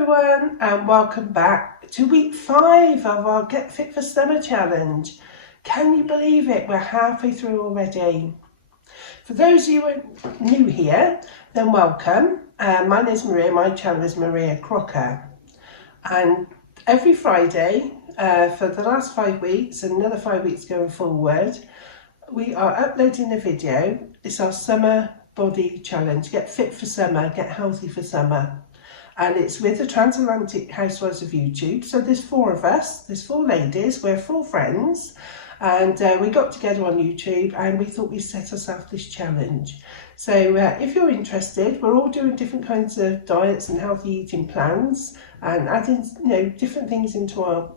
everyone, and welcome back to week 5 of our Get Fit for Summer challenge. Can you believe it? We're halfway through already. For those of you who are new here, then welcome. My name is Maria, my channel is Maria Crocker. And every Friday for the last 5 weeks and another 5 weeks going forward, we are uploading a video. It's our summer body challenge. Get fit for summer, get healthy for summer. And it's with the Transalantic Housewives of YouTube. So there's 4 of us, there's 4 ladies, we're 4 friends. And we got together on YouTube and we thought we'd set ourselves this challenge. So if you're interested, we're all doing different kinds of diets and healthy eating plans and adding, different things into our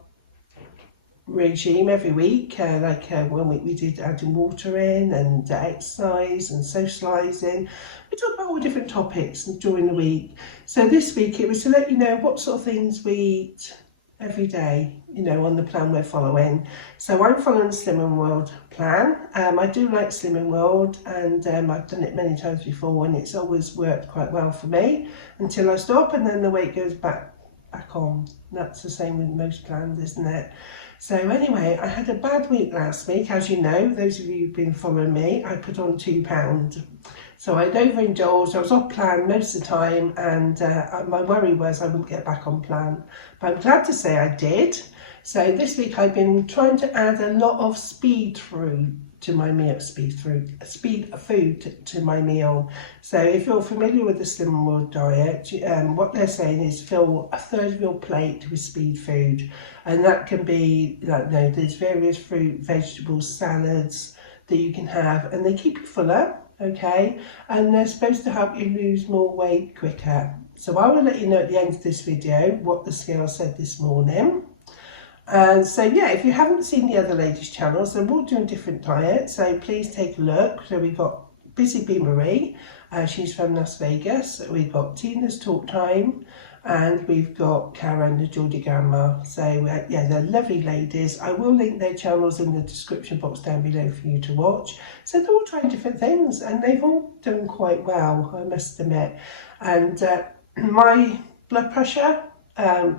regime every week. Like one week we did adding water in and exercise and socialising. We talk about all different topics during the week. So this week it was to let you know what sort of things we eat every day, on the plan we're following. So I'm following the Slimming World plan. I do like Slimming World, and I've done it many times before and it's always worked quite well for me until I stop, and then the weight goes back on. That's the same with most plans, isn't it? So anyway, I had a bad week last week. As you know, those of you who've been following me, I put on 2 pounds. So I'd overindulged, I was off plan most of the time, and my worry was I wouldn't get back on plan. But I'm glad to say I did. So this week I've been trying to add a lot of speed food to my meal. So if you're familiar with the Slimming World diet, what they're saying is fill a third of your plate with speed food. And that can be, there's various fruit, vegetables, salads that you can have, and they keep you fuller. Okay, and they're supposed to help you lose more weight quicker. So I will let you know at the end of this video what the scale said this morning. And so yeah, if you haven't seen the other ladies' channels, they're all doing different diets, so please take a look. So we've got Busy Bee Marie, she's from Las Vegas. We've got Tina's Talk Time, and we've got Karen, the Geordie Grandma. So yeah, they're lovely ladies. I will link their channels in the description box down below for you to watch. So they're all trying different things and they've all done quite well, I must admit. And my blood pressure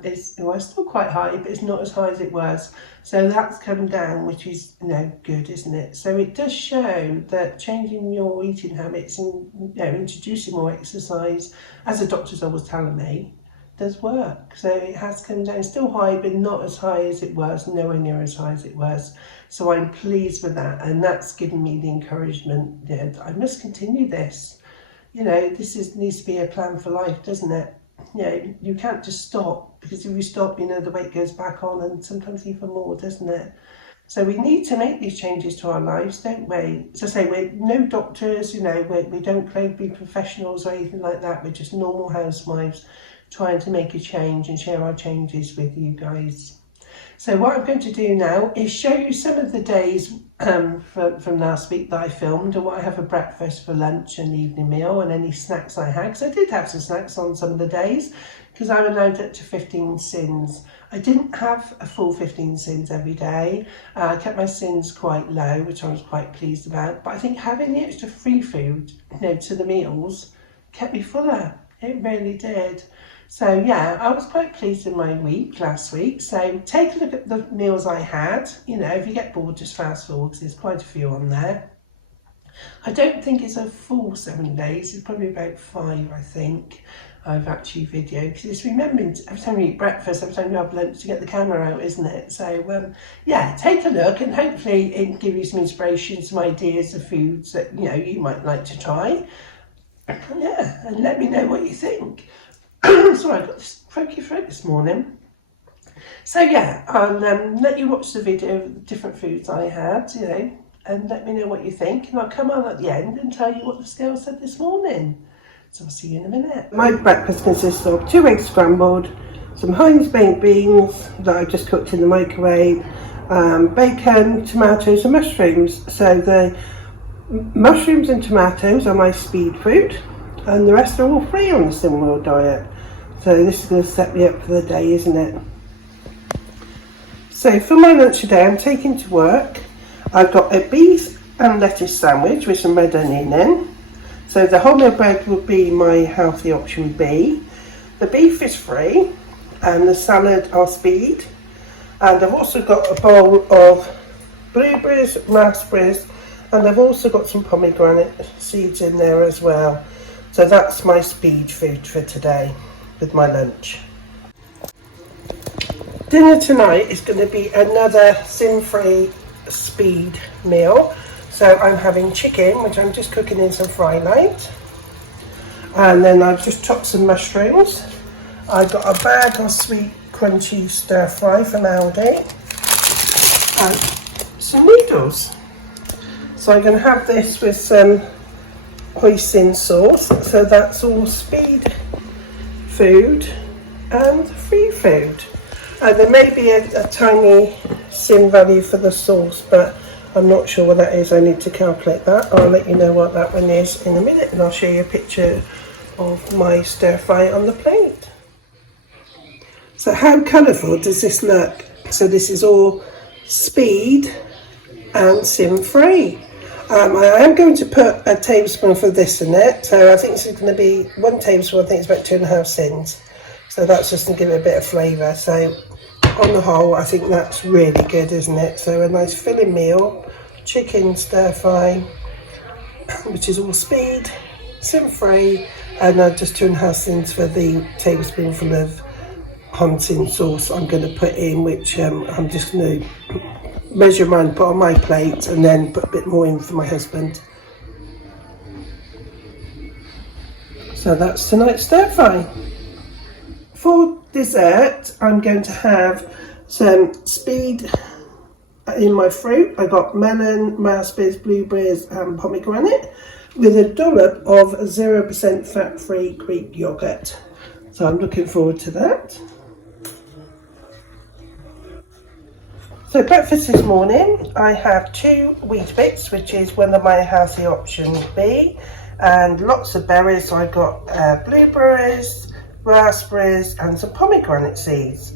is still quite high, but it's not as high as it was. So that's come down, which is good, isn't it? So it does show that changing your eating habits and introducing more exercise, as the doctor's always telling me, does work. So it has come down, still high, but not as high as it was, nowhere near as high as it was. So I'm pleased with that, and that's given me the encouragement that I must continue this. This needs to be a plan for life, doesn't it? You can't just stop, because if you stop, the weight goes back on, and sometimes even more, doesn't it? So we need to make these changes to our lives, don't we? As I say, we're no doctors, we don't claim to be professionals or anything like that. We're just normal housewives trying to make a change and share our changes with you guys. So what I'm going to do now is show you some of the days from last week that I filmed, and what I have for breakfast, for lunch and evening meal, and any snacks I had, because I did have some snacks on some of the days, because I'm allowed up to 15 sins. I didn't have a full 15 sins every day. I kept my sins quite low, which I was quite pleased about, but I think having the extra free food to the meals kept me fuller. It really did. So yeah, I was quite pleased with my week last week. So take a look at the meals I had. If you get bored, just fast forward, because there's quite a few on there. I don't think it's a full 7 days. It's probably about 5, I think. I've actually videoed, because it's remembering every time you eat breakfast, every time you have lunch, to get the camera out, isn't it? So yeah, take a look, and hopefully it can give you some inspiration, some ideas of foods that you might like to try. Yeah, and let me know what you think. Sorry, I got this croaky throat this morning. So yeah, I'll let you watch the video of the different foods I had, and let me know what you think. And I'll come on at the end and tell you what the scale said this morning. So I'll see you in a minute. My breakfast consists of 2 eggs scrambled, some Heinz baked beans that I just cooked in the microwave, bacon, tomatoes and mushrooms. So the mushrooms and tomatoes are my speed food, and the rest are all free on the Slimming World diet. So this is going to set me up for the day, isn't it? So for my lunch today, I'm taking to work. I've got a beef and lettuce sandwich with some red onion in. So the wholemeal bread would be my healthy option B. The beef is free and the salad are speed. And I've also got a bowl of blueberries, raspberries, and I've also got some pomegranate seeds in there as well. So that's my speed food for today with my lunch. Dinner tonight is going to be another sin-free speed meal. So I'm having chicken, which I'm just cooking in some fry light. And then I've just chopped some mushrooms. I've got a bag of sweet crunchy stir fry from Aldi. And some noodles. So I'm going to have this with some hoisin sauce. So that's all speed food and free food. And there may be a tiny sin value for the sauce, but I'm not sure what that is. I need to calculate that. I'll let you know what that one is in a minute, and I'll show you a picture of my stir fry on the plate. So how colourful does this look? So this is all speed and sin free. I am going to put a tablespoon of this in it. So I think this is going to be 1 tablespoon. I think it's about 2.5 sins. So that's just going to give it a bit of flavour. So on the whole, I think that's really good, isn't it? So a nice filling meal, chicken stir fry, which is all speed, sin free, and just 2.5 sins for the tablespoonful of hoisin sauce I'm going to put in, which I'm just going to measure mine, put on my plate, and then put a bit more in for my husband. So that's tonight's stir fry. For dessert, I'm going to have some speed in my fruit. I got melon, raspberries, blueberries and pomegranate with a dollop of 0% fat-free Greek yogurt. So I'm looking forward to that. So breakfast this morning, I have 2 Weetabix, which is one of my healthy options B, and lots of berries. So I got blueberries, raspberries and some pomegranate seeds,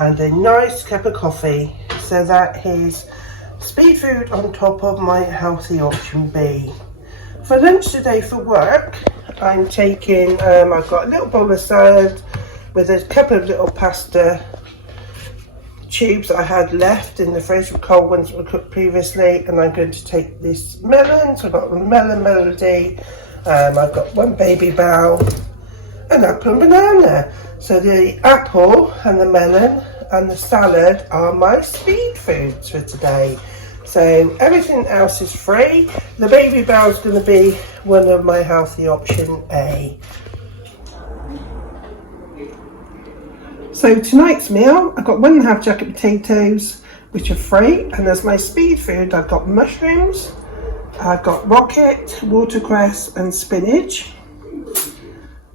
and a nice cup of coffee. So that is speed food on top of my healthy option B. For lunch today for work, I'm taking, I've got a little bowl of salad with a couple of little pasta tubes that I had left in the fridge, with cold ones that were cooked previously, and I'm going to take this melon. So I've got a melon melody, I've got 1 baby bell, an apple and banana. So the apple and the melon and the salad are my speed foods for today. So everything else is free. The baby bell is going to be one of my healthy option A. So tonight's meal, I've got 1.5 jacket potatoes, which are free, and as my speed food, I've got mushrooms, I've got rocket, watercress and spinach,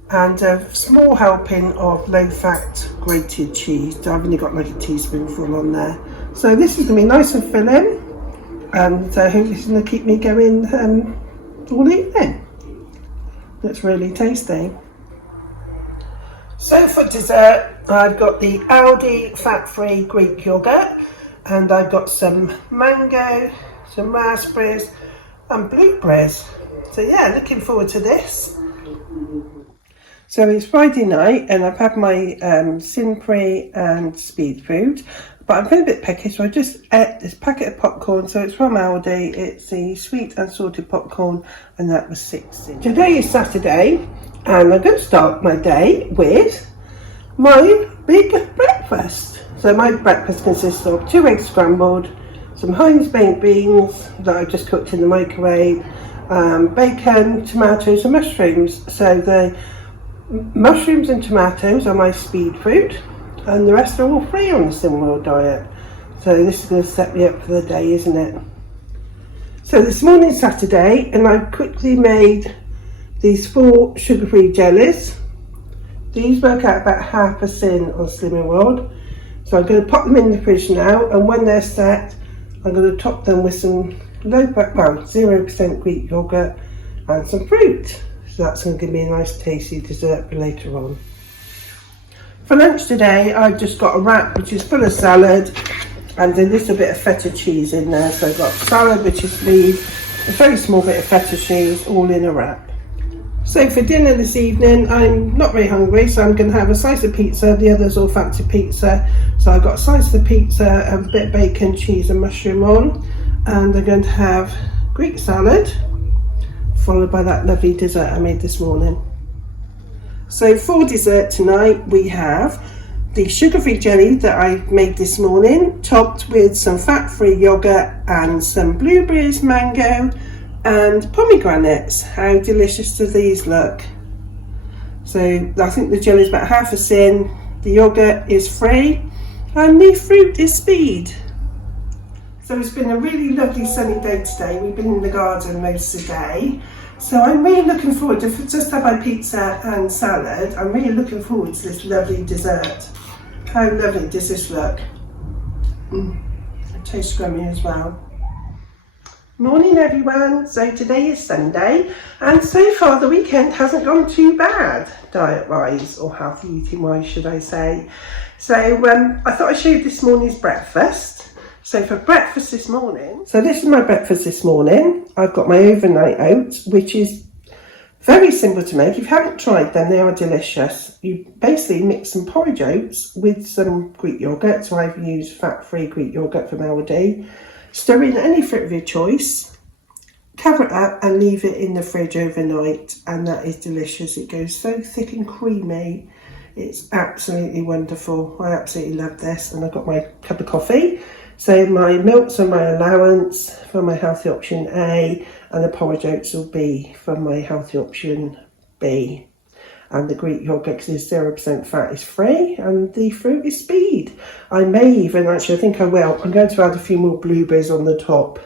and a small helping of low-fat grated cheese. I've only got like a teaspoonful on there. So this is going to be nice and filling, and I hope this is going to keep me going all evening. That's really tasty. So for dessert, I've got the Aldi fat-free Greek yogurt, and I've got some mango, some raspberries and blueberries. So yeah, looking forward to this. So it's Friday night and I've had my sin-free and speed food, but I'm feeling a bit peckish, so I just ate this packet of popcorn. So it's from Aldi, it's the sweet and salted popcorn, and that was 6. Today is Saturday, and I'm going to start my day with my big breakfast. So my breakfast consists of 2 eggs scrambled, some Heinz baked beans that I just cooked in the microwave, bacon, tomatoes and mushrooms. So the mushrooms and tomatoes are my speed food, and the rest are all free on the Simworld diet. So this is going to set me up for the day, isn't it? So this morning's Saturday, and I quickly made these 4 sugar-free jellies. These work out about half a sin on Slimming World. So I'm going to pop them in the fridge now, and when they're set, I'm going to top them with some 0% Greek yogurt and some fruit. So that's going to give me a nice tasty dessert for later on. For lunch today, I've just got a wrap which is full of salad and a little bit of feta cheese in there. So I've got salad which is leave, a very small bit of feta cheese, all in a wrap. So for dinner this evening, I'm not very hungry, so I'm going to have a slice of pizza. The others all fancy pizza. So I've got a slice of pizza and a bit of bacon, cheese and mushroom on. And I'm going to have Greek salad, followed by that lovely dessert I made this morning. So for dessert tonight, we have the sugar-free jelly that I made this morning, topped with some fat-free yogurt and some blueberries, mango and pomegranates. How delicious do these look? So I think the jelly is about half a tin, the yogurt is free and the fruit is speed. So it's been a really lovely sunny day today. We've been in the garden most of the day. So I'm really looking forward to just have my pizza and salad. I'm really looking forward to this lovely dessert. How lovely does this look? It tastes scrummy as well. Morning everyone, so today is Sunday and so far the weekend hasn't gone too bad diet wise, or healthy eating wise should I say. So I thought I'd show you this morning's breakfast. So for breakfast this morning, so this is my breakfast this morning. I've got my overnight oats, which is very simple to make. If you haven't tried them, they are delicious. You basically mix some porridge oats with some Greek yogurt, so I've used fat-free Greek yogurt from Aldi. Stir in any fruit of your choice, cover it up and leave it in the fridge overnight, and that is delicious. It goes so thick and creamy. It's absolutely wonderful. I absolutely love this. And I've got my cup of coffee. So my milks are my allowance for my healthy option A, and the porridge oats will be for my healthy option B. And the Greek yogurt, because it's 0% fat, is free, and the fruit is speed. I may even, actually I think I will, I'm going to add a few more blueberries on the top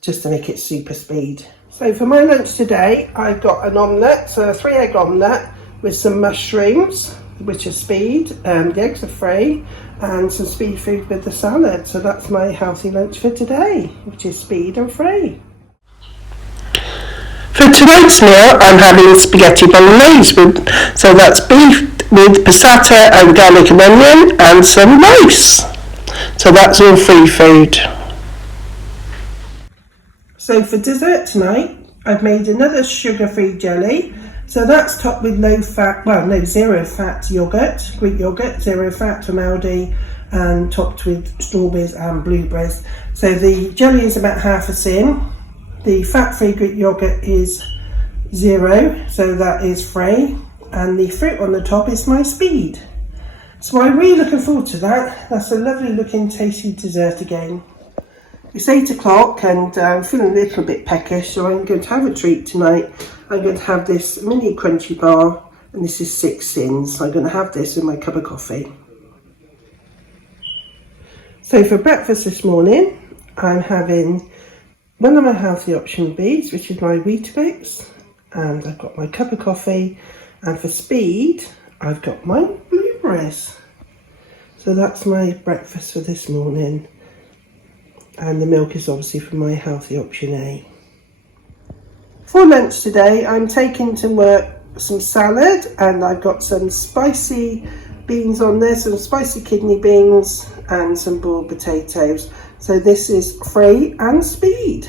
just to make it super speed. So for my lunch today, I've got an omelette, so a 3-egg omelette with some mushrooms, which are speed, the eggs are free, and some speed food with the salad. So that's my healthy lunch for today, which is speed and free. For tonight's meal, I'm having spaghetti bolognese, so that's beef with passata and garlic and onion and some rice. So that's all free food. So for dessert tonight, I've made another sugar-free jelly. So that's topped with zero fat yogurt, Greek yogurt, 0 fat from Aldi, and topped with strawberries and blueberries. So the jelly is about half a tin. The fat-free Greek yogurt is 0, so that is free, and the fruit on the top is my speed. So I'm really looking forward to that. That's a lovely looking tasty dessert again. It's 8 o'clock and I'm feeling a little bit peckish, so I'm going to have a treat tonight. I'm going to have this mini crunchy bar, and this is 6 tins, so I'm going to have this with my cup of coffee. So for breakfast this morning, I'm having one of my healthy option Bs, which is my Weetabix, and I've got my cup of coffee, and for speed, I've got my blueberries. So that's my breakfast for this morning, and the milk is obviously from my healthy option A. For lunch today, I'm taking to work some salad, and I've got some spicy beans on there, some spicy kidney beans, and some boiled potatoes. So this is free and speed.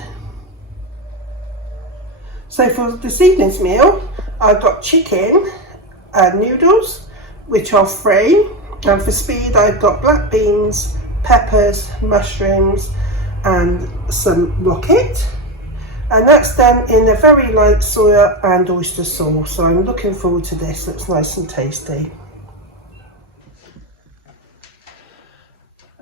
So for this evening's meal, I've got chicken and noodles, which are free. And for speed, I've got black beans, peppers, mushrooms, and some rocket. And that's done in a very light soya and oyster sauce. So I'm looking forward to this. Looks nice and tasty.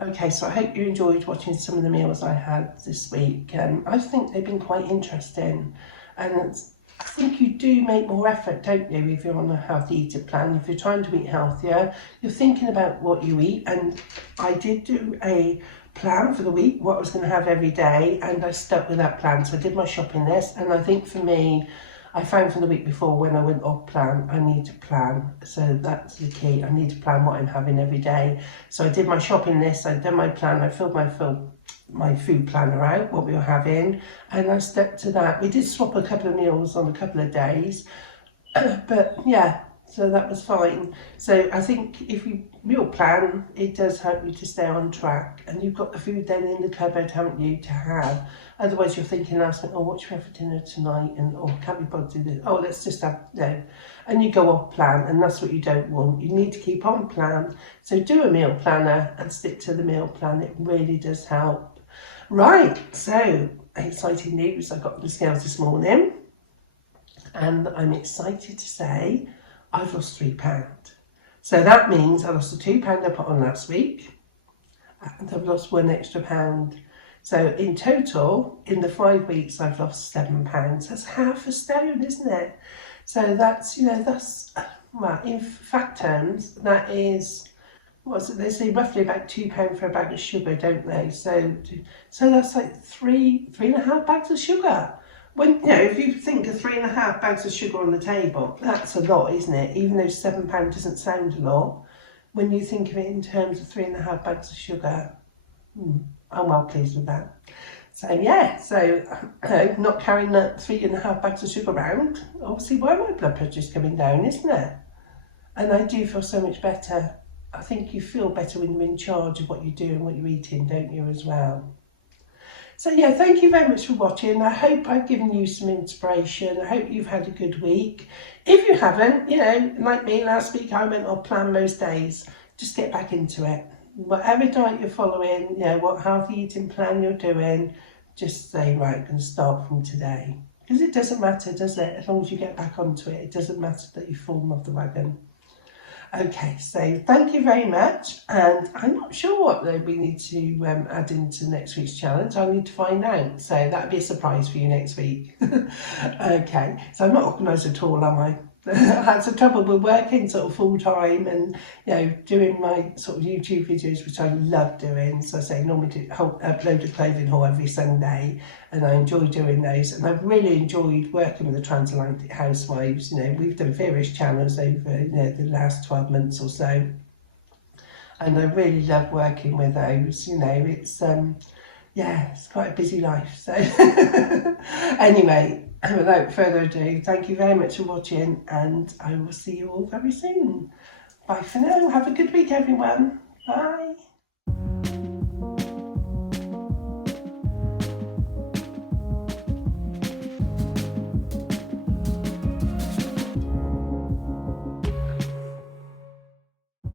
Okay, so I hope you enjoyed watching some of the meals I had this week. I think they've been quite interesting, and I think you do make more effort, don't you, if you're on a healthy eating plan. If you're trying to eat healthier, you're thinking about what you eat, and I did do a plan for the week, what I was going to have every day, and I stuck with that plan. So I did my shopping list, and I think for me, I found from the week before when I went off plan, I need to plan. So that's the key. I need to plan what I'm having every day. So I did my shopping list, I'd done my plan, I filled my food planner out, what we were having, and I stuck to that. We did swap a couple of meals on a couple of days, but yeah, So that was fine. So I think if you meal plan, it does help you to stay on track. And you've got the food then in the cupboard, haven't you, to have. Otherwise you're thinking last night, oh, what should we have for dinner tonight? And, oh, can't we bother to do this? Oh, let's just have, no. And you go off plan, and that's what you don't want. You need to keep on plan. So do a meal planner and stick to the meal plan. It really does help. Right, so exciting news. I got on the scales this morning. And I'm excited to say I've lost £3. So that means I lost the £2 I put on last week, and I've lost £1 extra. So in total, in the 5 weeks, I've lost £7. That's half a stone, isn't it? So that's, that's, well, in fact terms, that is, what's it, they say roughly about £2 for a bag of sugar, don't they? So that's like three and a half bags of sugar. When, if you think of 3.5 bags of sugar on the table, that's a lot, isn't it? Even though £7 doesn't sound a lot, when you think of it in terms of 3.5 bags of sugar, I'm well pleased with that. So yeah, so not carrying that 3.5 bags of sugar around, obviously why my blood pressure's coming down, isn't it? And I do feel so much better. I think you feel better when you're in charge of what you're doing, what you're eating, don't you, as well? So yeah, thank you very much for watching. I hope I've given you some inspiration. I hope you've had a good week. If you haven't, like me last week, I went on plan most days. Just get back into it. Whatever diet you're following, what healthy eating plan you're doing, just say, right, I'm going to start from today. Because it doesn't matter, does it? As long as you get back onto it, it doesn't matter that you've fallen off the wagon. Okay, so thank you very much, and I'm not sure what we need to add into next week's challenge. I need to find out, so that'll be a surprise for you next week. Okay, so I'm not organised at all, am I? I had some trouble with working sort of full time and doing my sort of YouTube videos, which I love doing. So I say normally upload a clothing haul every Sunday, and I enjoy doing those. And I've really enjoyed working with the Transalantic housewives. We've done various channels over the last 12 months or so, and I really love working with those. It's it's quite a busy life. So anyway, without further ado, thank you very much for watching, and I will see you all very soon. Bye for now. Have a good week, everyone. Bye.